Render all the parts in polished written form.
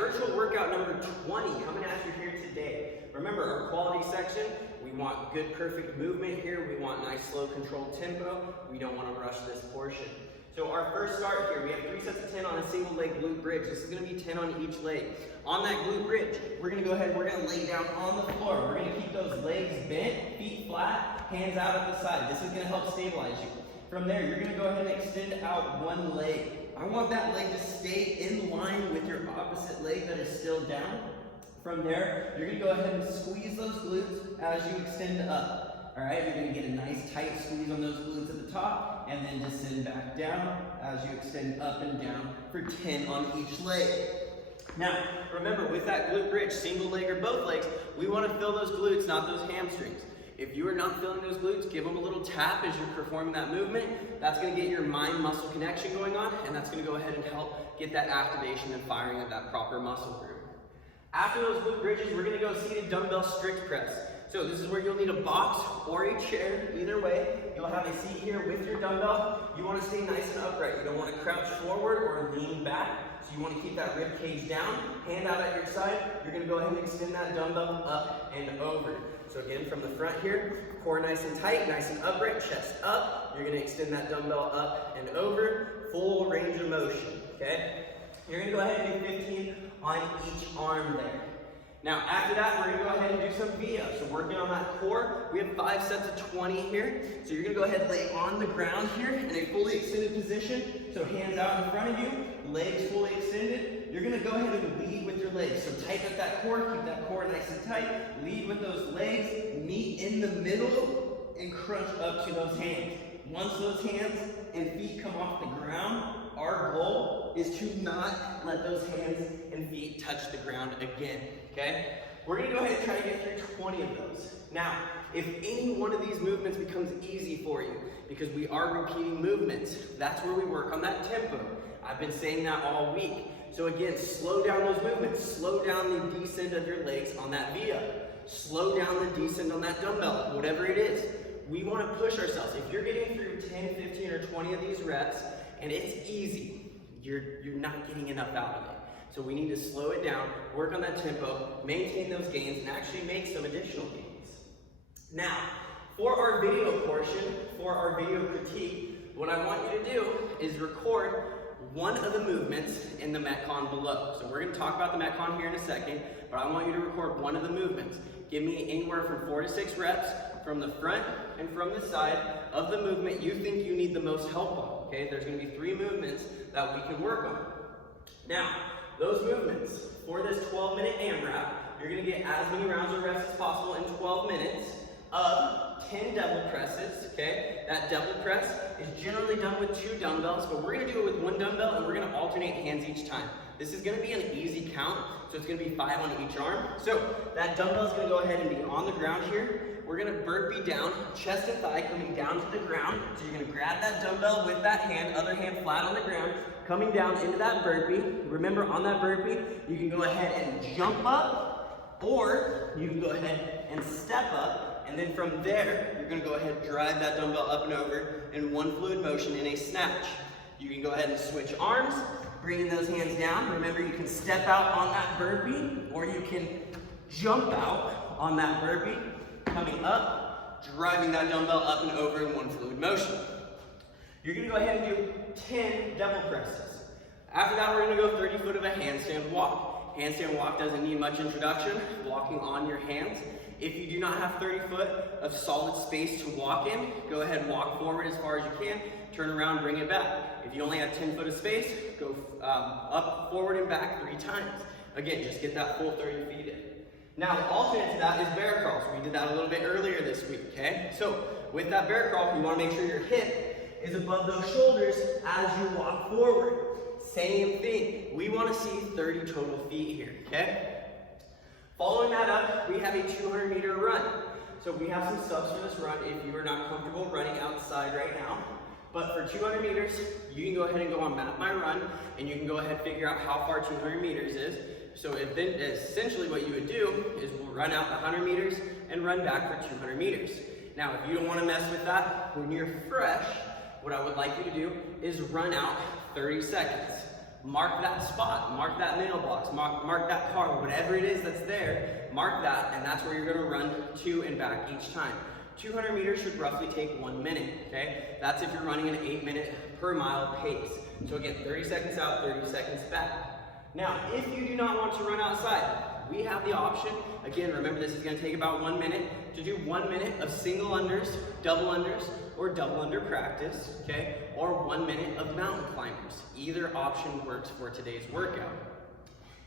virtual workout number 20 coming at you here today. Remember, our quality section, we want good, perfect movement here. We want nice, slow, controlled tempo. We don't want to rush this portion. So our first start here, we have 3 sets of 10 on a single leg glute bridge. This is going to be 10 on each leg. On that glute bridge, we're going to go ahead and we're going to lay down on the floor. We're going to keep those legs bent, feet flat, hands out at the side. This is going to help stabilize you. From there, you're going to go ahead and extend out one leg. I want that leg to stay in line with your opposite leg that is still down. From there, you're going to go ahead and squeeze those glutes as you extend up. All right, you're going to get a nice tight squeeze on those glutes at the top and then descend back down as you extend up and down for 10 on each leg. Now, remember, with that glute bridge, single leg or both legs, we want to fill those glutes, not those hamstrings. If you are not feeling those glutes, give them a little tap as you're performing that movement. That's going to get your mind-muscle connection going on, and that's going to go ahead and help get that activation and firing of that proper muscle group. After those glute bridges, we're going to go seated dumbbell strict press. So this is where you'll need a box or a chair. Either way, you'll have a seat here with your dumbbell. You want to stay nice and upright. You don't want to crouch forward or lean back. So you want to keep that rib cage down, hand out at your side. You're going to go ahead and extend that dumbbell up and over. So again, from the front here, core nice and tight, nice and upright, chest up. You're going to extend that dumbbell up and over, full range of motion, okay? You're going to go ahead and do 15 on each arm there. Now, after that, we're going to go ahead and do some VIA. So working on that core, we have 5 sets of 20 here. So you're going to go ahead and lay on the ground here in a fully extended position. So hands out in front of you, legs fully extended. You're going to go ahead and lead with your legs. So tighten up that core, keep that core nice and tight. Lead with those legs, meet in the middle, and crunch up to those hands. Once those hands and feet come off the ground, our goal is to not let those hands and feet touch the ground again, okay? We're gonna go ahead and try to get through 20 of those. Now, if any one of these movements becomes easy for you, because we are repeating movements, that's where we work on that tempo. I've been saying that all week. So again, slow down those movements. Slow down the descent of your legs on that VIA. Slow down the descent on that dumbbell, whatever it is. We wanna push ourselves. If you're getting through 10, 15, or 20 of these reps, and it's easy, you're not getting enough out of it. So we need to slow it down, work on that tempo, maintain those gains, and actually make some additional gains. Now, for our video portion, for our video critique, what I want you to do is record one of the movements in the Metcon below. So we're going to talk about the Metcon here in a second, but I want you to record one of the movements. Give me anywhere from 4 to 6 reps from the front and from the side of the movement you think you need the most help on. Okay, there's going to be 3 movements that we can work on. Now, those movements, for this 12-minute AMRAP, you're going to get as many rounds of reps as possible in 12 minutes of 10 double presses, okay? That double press is generally done with 2 dumbbells, but we're going to do it with 1 dumbbell, and we're going to alternate hands each time. This is going to be an easy count, so it's going to be 5 on each arm. So that dumbbell is going to go ahead and be on the ground here. We're going to burpee down, chest and thigh coming down to the ground. So you're going to grab that dumbbell with that hand, other hand flat on the ground, coming down into that burpee. Remember, on that burpee, you can go ahead and jump up, or you can go ahead and step up, and then from there, you're going to go ahead and drive that dumbbell up and over in one fluid motion in a snatch. You can go ahead and switch arms, bringing those hands down. Remember, you can step out on that burpee, or you can jump out on that burpee, coming up, driving that dumbbell up and over in one fluid motion. You're going to go ahead and do 10 double presses. After that, we're going to go 30 foot of a handstand walk. Handstand walk doesn't need much introduction, walking on your hands. If you do not have 30 foot of solid space to walk in, go ahead and walk forward as far as you can, turn around, bring it back. If you only have 10 foot of space, go up, forward, and back 3 times. Again, just get that full 30 feet in. Now, the alternate to that is bear crawl. So we did that a little bit earlier this week, okay? So with that bear crawl, you want to make sure your hip is above those shoulders as you walk forward. Same thing. We want to see 30 total feet here, okay? Following that up, we have a 200-meter run. So we have some subs for this run if you are not comfortable running outside right now. But for 200 meters, you can go ahead and go on Map My Run, and you can go ahead and figure out how far 200 meters is. So essentially what you would do is we'll run out the 100 meters and run back for 200 meters. Now, if you don't want to mess with that, when you're fresh, what I would like you to do is run out 30 seconds. Mark that spot, mark that mailbox, mark that car, whatever it is that's there, mark that, and that's where you're gonna run to and back each time. 200 meters should roughly take 1 minute, okay? That's if you're running an 8-minute per mile pace. So again, 30 seconds out, 30 seconds back. Now, if you do not want to run outside, we have the option, again, remember this is gonna take about 1 minute, to do 1 minute of single unders, or double under practice, okay? Or 1 minute of mountain climbers. Either option works for today's workout.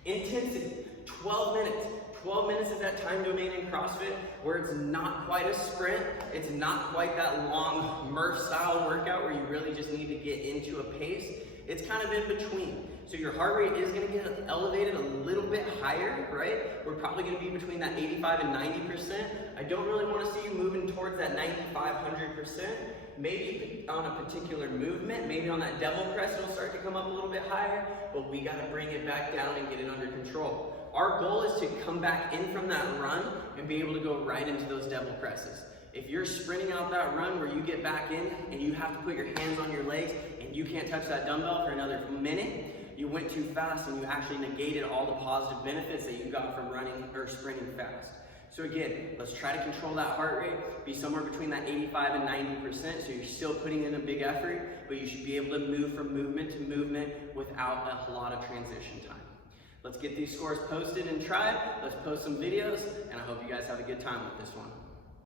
Intensity, 12 minutes. 12 minutes is that time domain in CrossFit where it's not quite a sprint, it's not quite that long Murph style workout where you really just need to get into a pace. It's kind of in between. So your heart rate is gonna get elevated a little bit higher, right? We're probably gonna be between that 85 and 90%. I don't really wanna see you moving towards that 95, 100%. Maybe on a particular movement, maybe on that devil press, it'll start to come up a little bit higher, but we gotta bring it back down and get it under control. Our goal is to come back in from that run and be able to go right into those devil presses. If you're sprinting out that run where you get back in and you have to put your hands on your legs and you can't touch that dumbbell for another minute, you went too fast and you actually negated all the positive benefits that you got from running or sprinting fast. So again, let's try to control that heart rate, be somewhere between that 85 and 90%, so you're still putting in a big effort, but you should be able to move from movement to movement without a lot of transition time. Let's get these scores posted and tried. Let's post some videos, and I hope you guys have a good time with this one.